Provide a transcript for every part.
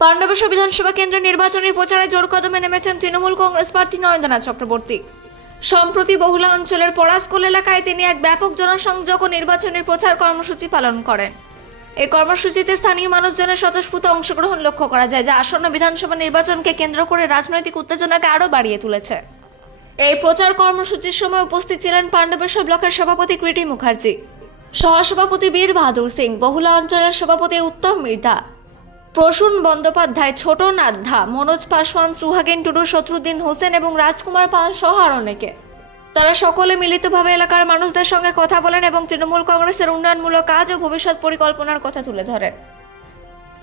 পাণ্ডবেশ্বর বিধানসভা কেন্দ্রে নির্বাচনের প্রচারে জোর কদমে নেমেছেন তৃণমূল কংগ্রেস প্রার্থী নয়নদানাথ চক্রবর্তী। সম্প্রতি বহুলা অঞ্চলের পলাশকোল এলাকায় তিনি এক ব্যাপক জনসংযোগ ও নির্বাচনের প্রচার কর্মসূচি পালন করেন। এই কর্মসূচিতে স্থানীয় মানুষজনের স্বতঃস্ফূর্ত অংশগ্রহণ লক্ষ্য করা যায়, যা আসন্ন বিধানসভা নির্বাচনকে কেন্দ্র করে রাজনৈতিক উত্তেজনাকে আরও বাড়িয়ে তুলেছে। এই প্রচার কর্মসূচির সময় উপস্থিত ছিলেন পাণ্ডবেশ্বর ব্লকের সভাপতি কৃতি মুখার্জি, সহসভাপতি বীর বাহাদুর সিং, বহুলা অঞ্চলের সভাপতি উত্তম মির্ধা, প্রসূন বন্দ্যোপাধ্যায়, ছোট নাথা, মনোজ পাসওয়ান, সুহাগিন টুডু, শত্রুদ্দিন হোসেন এবং রাজকুমার পাল সহ আরও অনেকে। তারা সকলে মিলিতভাবে এলাকার মানুষদের সঙ্গে কথা বলেন এবং তৃণমূল কংগ্রেসের উন্নয়নমূলক কাজ ও ভবিষ্যৎ পরিকল্পনার কথা তুলে ধরেন।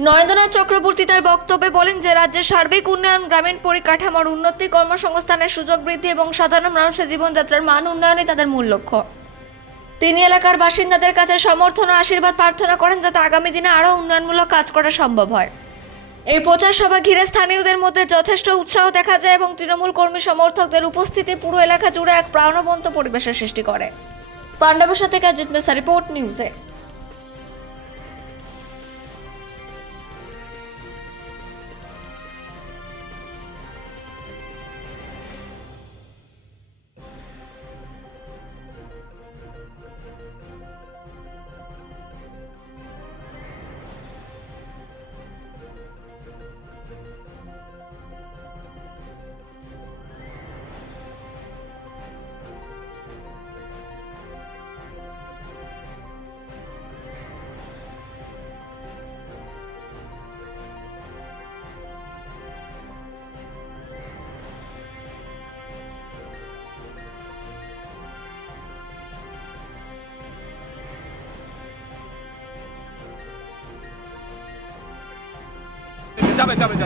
নয়নদানাথ চক্রবর্তী তার বক্তব্যে বলেন যে রাজ্যের সার্বিক উন্নয়ন, গ্রামীণ পরিকাঠামোর উন্নতি, কর্মসংস্থানের সুযোগ বৃদ্ধি এবং সাধারণ মানুষের জীবনযাত্রার মান উন্নয়নই তাদের মূল লক্ষ্য। তিনি এলাকার বাসিন্দাদের কাছে সমর্থন ও আশীর্বাদ প্রার্থনা করেন যাতে আগামী দিনে আরও উন্নয়নমূলক কাজ করা সম্ভব হয়। এই প্রচার সভা ঘিরে স্থানীয়দের মধ্যে যথেষ্ট উৎসাহ দেখা যায় এবং তৃণমূল কর্মী সমর্থকদের উপস্থিতি পুরো এলাকা জুড়ে এক প্রাণবন্ত পরিবেশের সৃষ্টি করে। পাণ্ডবেশ্বর থেকে অজিত মেসা, রিপোর্ট নিউজে।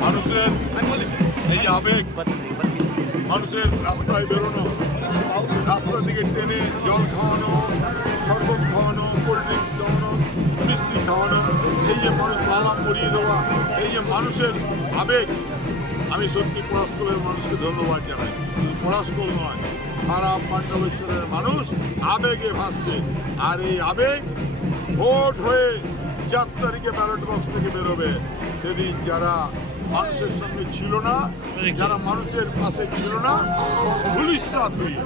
মানুষের এই আবেগ, মানুষের রাস্তায় বেরোনো, রাস্তা থেকে টেনে জল খাওয়ানো, শরবত খাওয়ানো, কোল্ড ড্রিঙ্কস খাওয়ানো, মিষ্টি খাওয়ানো, এই যে মানুষ মালা পরিয়ে দেওয়া, এই যে মানুষের আবেগ, আমি সত্যি পলাশকোলের মানুষকে ধন্যবাদ জানাই। শুধু পলাশকোল নয়, সারা পাণ্ডবেশ্বরের মানুষ আবেগে ভাসছে। আর এই আবেগ ভোট হয়ে 4 তারিখে ব্যালট বক্স থেকে বেরোবে। সেদিন যারা মানুষের সঙ্গে ছিল না, যারা মানুষের পাশে ছিল না, সব ধূলিসাৎ হয়ে